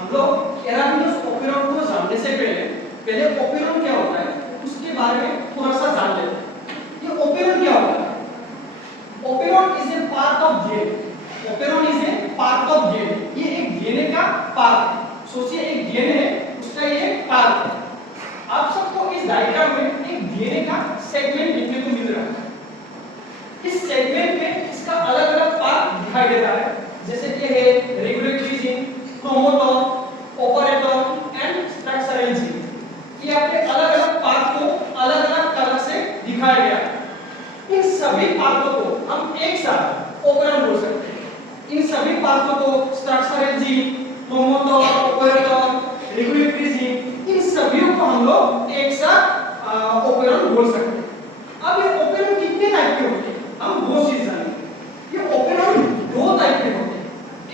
हम लोग एराबिनोस ओपेरॉन को जानने से पहले ओपेरॉन क्या होता है उसके बारे में थोड़ा सा जान लेते हैं। ये ओपेरॉन क्या होता है? Operon is a part of DNA. Operon is a part of DNA. ये एक डीएनए का पार्ट है। सोचिए एक डीएनए है, उसका ये पार्ट है। आप सबको इस डायग्राम में एक डीएनए का सेगमेंट देखने को मिल रहा है। इस सेगमेंट में इसका अलग-अलग पार्ट दिखाई दे रहा है, जैसे कि है regulatory gene, chromosome, operator and structural gene. ये आपके अलग-अलग पार्ट को अलग-अलग तरह से दिखाया गया है। इन सभी पार्टों को हम एक साथ ओपेरॉन बोल सकते हैं। इन सभी पार्टों को structural gene, chromosome, operator, regulatory gene, इन सभी को हम लोग एक साथ ओपेरॉन बोल सकते हैं। अब ये ओपेरॉन कितने टाइप के होते हैं हम वो चीज जानेंगे। ये ओपेरॉन दो टाइप के होते हैं,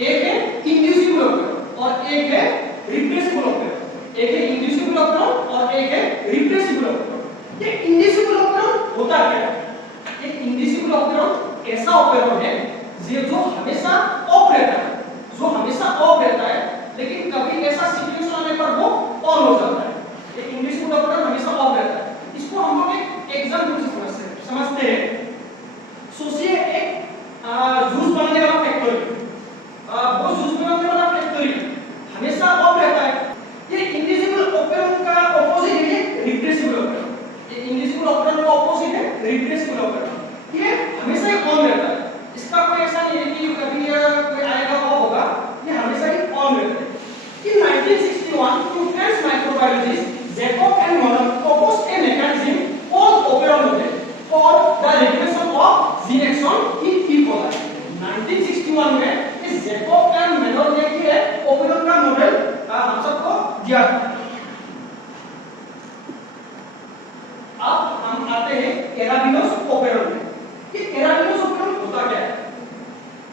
एक है इंड्यूसिबल ओपेरॉन और एक है रिप्रेसिबल ओपेरॉन। एक है इंड्यूसिबल ओपेरॉन और एक है रिप्रेसिबल ओपेरॉन। ये इंड्यूसिबल ओपेरॉन होता क्या है? ये इंड्यूसिबल ओपेरॉन ऐसा ओपेरॉन है जो हमेशा ऑफ रहता है, जो हमेशा ऑफ रहता है, लेकिन कभी ऐसा सिचुएशन आने पर वो ऑन हो जाता है। ये इंड्यूसिबल ओपेरॉन हमेशा ऑफ रहता है। इसको हम लोग एक एग्जांपल से समझते हैं। सोचिए एक जूस बनाने वाला फैक्ट्री, वो जूस बनाने वाला फैक्ट्री हमेशा ऑफ रहता है। ये इंडिजिबल ओपेरॉन का ऑपोजिट है रिप्रेसिबल ओपेरॉन। ये इंडिजिबल ओपेरॉन का ऑपोजिट है रिप्रेसिबल ओपेरॉन। ये हमेशा ही ऑन रहता है। इसका कोई ऐसा नहीं है कि कभी कोई आएगा ऑफ होगा, ये हमेशा ही ऑन रहता है। In 1961, two French microbiologists Jacob and Monod proposed a mechanism called operon model for the regulation of gene exon in E. coli. 1961 में इस जैकब एंड मेनोड ने किए ओपेरॉन का मॉडल हम सबको दिया। अब हम आते हैं एराबिनोस ओपेरॉन में। ये एराबिनोस ओपेरॉन होता क्या है?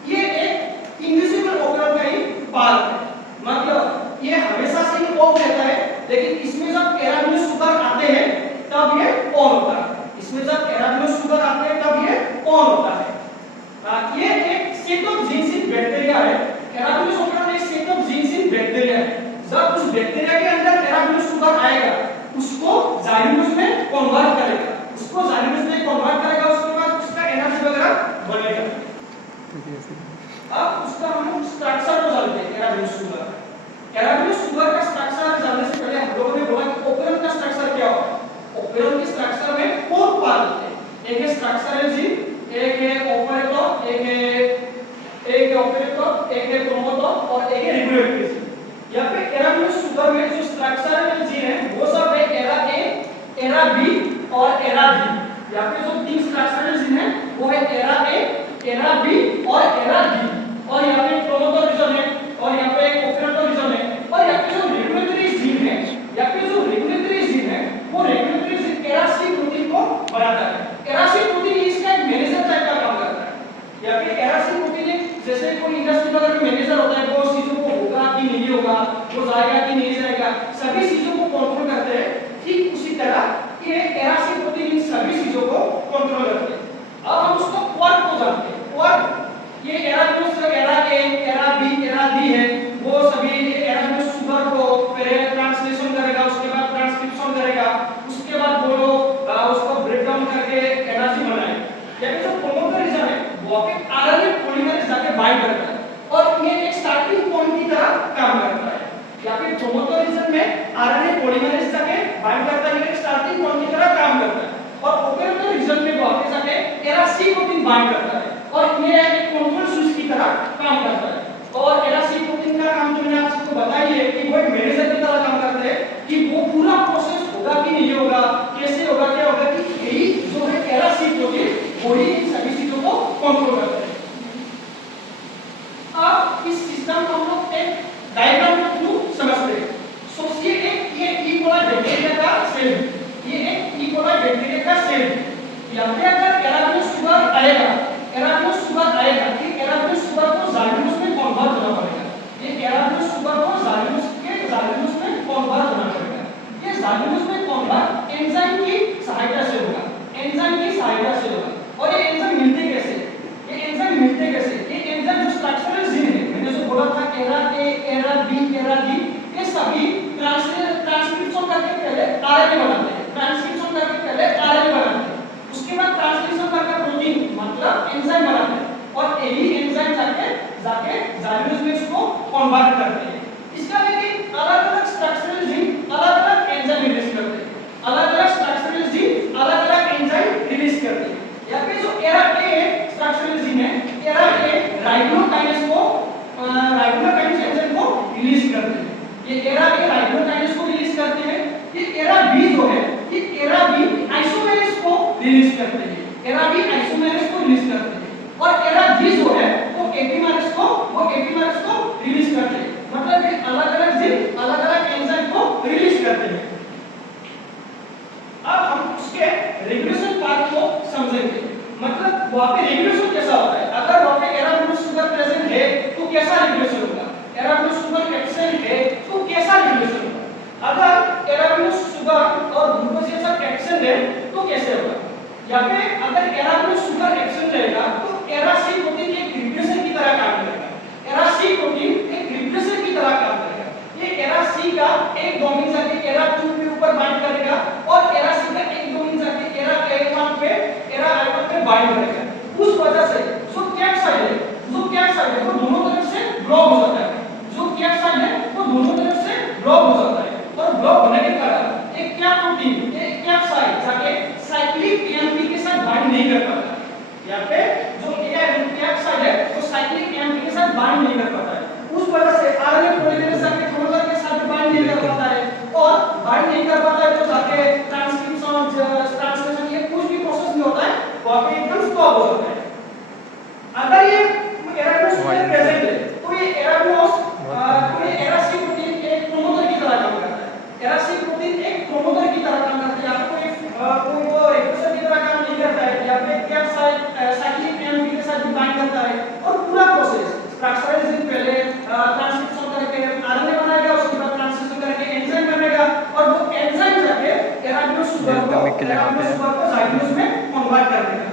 ये एक इंडिजिबल ओपेरॉन का ही पार्ट है। मतलब ये हमेशा से ही ऑफ रहता है, लेकिन इसमें जब एराबिनोस सुगर आते हैं तब ये ऑन होता है। इसमें जब एराबिनोस सुगर आते हैं तब ये ऑन होता है। ये एक set of genes in bacteria है। एराबिनोस ओपेरॉन एक set of genes in bacteria है। जब उस बैक्टीरिया के अंदर एराबिनोस सुगर आएगा, उसको जाइलमस में कन्वर्ट करेगा। उसको जाइलमस में कन्वर्ट करेगा, उसके बाद उसका एनर्जी वगैरह बनेगा। अब उसका हम स्ट्रक्चर को जानते हैं एराबिनोस सुगर। एराबिनोस सुगर का स्ट्रक्चर जानने से पहले हम लोगों ने बोला कि ओपेरॉन का स्ट्रक्चर क्या होता है। ओपेरॉन के स्ट्रक्चर में 4 पार्ट होते हैं। एक है स्ट्रक्चरल जीन, एक है ऑपरेटर, एक है ऑपरेटर, एक है क्रोमोसोम और एक है रेगुलेटरी जीन। यहाँ पे एराबिनोस सुगर में जो स्ट्रक्चरल जीन है वो सब है एरा ए, एरा बी और एरा डी। यहाँ पे जो 3 स्ट्रक्चरल जीन है वो है एरा ए, एरा बी और एरा डी। और यहाँ पे क्रोमोसोम रीजन है और यहाँ पे ऑपरेटर रीजन है। और यहाँ पे जो रेगुलेटरी जीन है, यहाँ पे जो रेगुलेटरी जीन है वो रेगुलेटरी जीन एरा सी प्रोटीन को बनाता है। एरा सी प्रोटीन इसका एक मैनेजर टाइप का काम करता है। यहाँ पे एरा सी प्रोटीन जैसे कोई इंडस्ट्री वगैरह में मैनेजर होता है, वो चीजों को होगा कि नहीं होगा, वो जाएगा कि नहीं जाएगा, सभी चीजों को कंट्रोल करते हैं। ठीक उसी तरह ये एरा सी प्रोटीन इन सभी चीजों को कंट्रोल करते हैं। अब हम उसको क्वाड को जानते हैं। क्वाड ये एराबिनोस का एरा ए, एरा बी, एरा डी है। वो सभी एराबिनोस सुगर को पहले ट्रांसलेशन करेगा, उसके बाद ट्रांसक्रिप्शन करेगा, उसके बाद वो उसको ब्रेक डाउन करके एनर्जी बनाएगा। यानी जो प्रोमोटर रीजन है वो आपके आरएनए पॉलीमरेज जाके बाइंड करता है और ये एक स्टार्टिंग पॉइंट की तरह काम करता है। या फिर प्रोमोटर रीजन में आरएनए पॉलीमरेज जाके बाइंड करता है, ये स्टार्टिंग पॉइंट की तरह काम करता है। और ऑपरेटर रीजन में वो आके जाके एरा सी प्रोटीन बाइंड करता है और ये एक कंट्रोल स्विच की तरह काम करता है। और एरा सी प्रोटीन का काम तो मैंने आप सबको बताया ही है कि वो एक मैनेजर की तरह काम करते हैं कि वो पूरा प्रोसेस होगा कि नहीं होगा, कैसे होगा, क्या होगा, कि यही जो है एरा सी प्रोटीन वही इन सभी चीजों को कंट्रोल करता है। अब इस सिस्टम को हम लोग एक डायग्राम के थ्रू समझते हैं। सोचिए एक ये ई कोलाई बैक्टीरिया का सेल है। ये एक ई कोलाई बैक्टीरिया का सेल है। यहाँ पे अगर एराबिनोस सुगर आएगा, एराबिनोस सुगर आएगा कि एराबिनोस सुगर को जाइलमस में कन्वर्ट करना पड़ेगा। एरा बी, ये सभी ट्रांसक्रिप्शन करके पहले आरएनए बनाते हैं, ट्रांसक्रिप्शन करके पहले आरएनए बनाते हैं, उसके बाद ट्रांसलेशन करके प्रोटीन मतलब एंजाइम बनाते हैं, और यही एंजाइम जाके जाइलम में इसको कन्वर्ट करते हैं। इसका लेकिन अलग-अलग स्ट्रक्चरल जीन अलग-अलग एंजाइम रिलीज करते हैं, अलग-अलग स्ट्रक्चरल जीन अलग-अलग एंजाइम रिलीज करते हैं। यहाँ पे जो एरा ए स्ट्रक्चरल जीन है, एरा ए राइबोकाइनेस एंजाइम को रिलीज करते हैं। ये एरा ए राइबोकाइनेस को रिलीज करते हैं। ये एरा बी जो है, ये एरा बी आइसोमेरेस को रिलीज करते हैं, एरा बी आइसोमेरेस को रिलीज करते हैं, और एरा जी जो है वो एपीमेरेस को रिलीज करते हैं। मतलब ये अलग-अलग जीन अलग-अलग एंजाइम को रिलीज करते हैं। अब हम उसके रेगुलेशन पार्ट को समझेंगे, मतलब वहां पे रेगुलेशन कैसा होता है। अगर वहां पे एराबिनोस शुगर प्रेजेंट है तो कैसा रेगुलेशन होगा, एराबिनोस शुगर एब्सेंट है तो कैसा रेगुलेशन होगा, अगर एराबिनोस शुगर और ग्लूकोज जैसा एब्सेंट है तो कैसे होगा। यहाँ पे अगर एराबिनोस शुगर एब्सेंट रहेगा तो एरा सी प्रोटीन एक रिप्लेसर की तरह काम करेगा, एरा सी प्रोटीन एक रिप्लेसर की तरह काम करेगा। ये एरा सी का एक डोमेन जाके एरा 2 के ऊपर बाइंड करेगा, और एरा सी का एक डोमेन जाके एरा A1 पे एरा I1 पे बाइंड करेगा। उस वजह से जो कैप्साइड है वो दोनों तरफ से ब्लॉक हो जाता है, जो कैप्साइड है वो दोनों तरफ से ब्लॉक हो जाता है, और ब्लॉक होने के कारण एक क्या प्रोटीन एक कैप्साइड जाके साइक्लिक एएमपी के साथ बाइंड नहीं कर पाता। यहाँ पे जो कैप्साइड है वो साइक्लिक एएमपी के साथ बाइंड नहीं कर पाता है। उस वजह से आरएनए पॉलीमरेज जाके क्रोमोसोम के साथ बाइंड नहीं कर पाता है, और बाइंड नहीं कर पाता है तो जाके ट्रांसक्रिप्शन ट्रांसलेशन ये कुछ भी प्रोसेस नहीं होता है, वहां पे एकदम स्टॉप हो जाता है। अगर ये एराबिनोस प्रेजेंट है तो ये एराबिनोस तो ये एरा सी प्रोटीन एक प्रोमोटर की तरह काम करता है, एरा सी प्रोटीन एक प्रोमोटर की तरह काम करता है। यहाँ पे कोई वो रेगुलेटर की तरह काम नहीं करता है, यहाँ पे कैप्साइड साइक्लिक एएमपी के साथ भी बाइंड करता है, और पूरा प्रोसेस स्ट्रक्चरलाइजेशन पहले ट्रांसक्रिप्शन करके आरएनए बनाएगा, उसके बाद ट्रांसलेशन करके एंजाइम बनेगा, और वो एंजाइम जाके एराबिनोस शुगर को जाइलम में कन्वर्ट कर देगा।